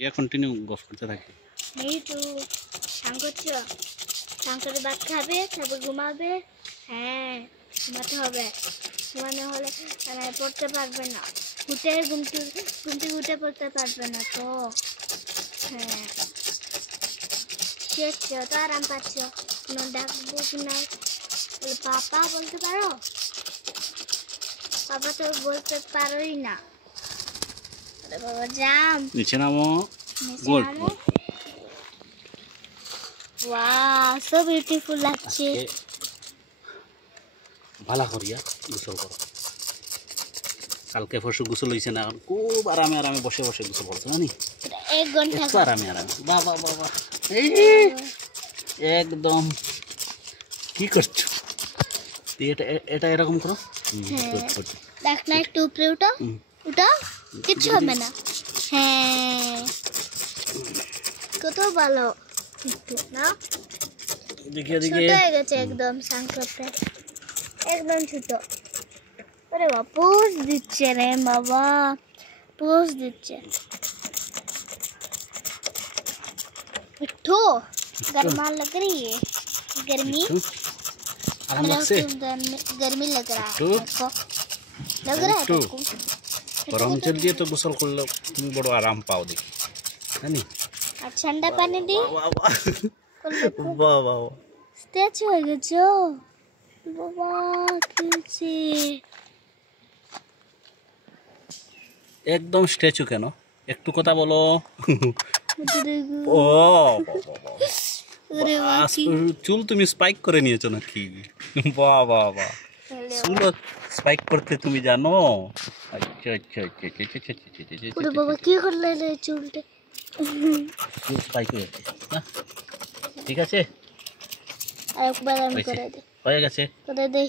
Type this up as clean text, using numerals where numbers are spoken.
ইয়া continue গফ করতে থাকি। এই তো স্নান করছো, স্নান করে ভাত খাবে, তারপর ঘুমাবে। হ্যাঁ ঘুমাতে হবে, ঘুমানো হলে পড়তে পারবে না, ঘুম থেকে উঠে পড়তে পারবে না তো। হ্যাঁ দেখছো তো আরাম পাচ্ছ, কোনো ডাকবো কি নাই, পাপা বলতে পারো? পাপা তো বলতে পারোই না। আরে বাবা জাম, নিচে নামো। গুড। ওয়াও সো বিউটিফুল লাগছে। ভালো করিয়া গোসল করো। কালকে পরশু গোসল হয়েছে না, খুব আরামে আরামে বসে বসে গোসল করছো জানি, 1 ঘন্টা একটু আরামে আরামে। বাবা বাবা একদম কি করছো এটা, এটা এরকম করো। দেখ না একটু উপরে উঠো, উঠো, কিচ্ছু হবে না। হ্যাঁ কত ভালো না, দেখি এদিকে ছোট হয়ে গেছে একদম স্নান করতে, একদম ছোট। আরে বাবা পোজ দিচ্ছে রে বাবা, পোজ দিচ্ছে। उठो गर्मा लग रही है, गर्मी आराम लगसे गर्मी लग रहा है, लग रहा है तुमको? गरम जल দিয়ে তো গোসল করলে তুমি বড় আরাম পাও দেখি জানি। আর ঠান্ডা পানি দি বাহ বাহ স্ট্রেচ হয়ে গেছে বাবা, কিছে একদম স্ট্যাচু কেন, একটু কথা বলো। ও চুল তুমি স্পাইক করে নিয়েছো নাকি? বাহ বাহ বাহ, চুল স্পাইক করতে তুমি জানো? আচ্ছা আচ্ছা আচ্ছা ওরে বাবা কি করলে রে চুলটা, চুল স্পাইক হয়েছে না? ঠিক আছে আরেকবার আমি করে দে, হয়ে গেছে করে দেই।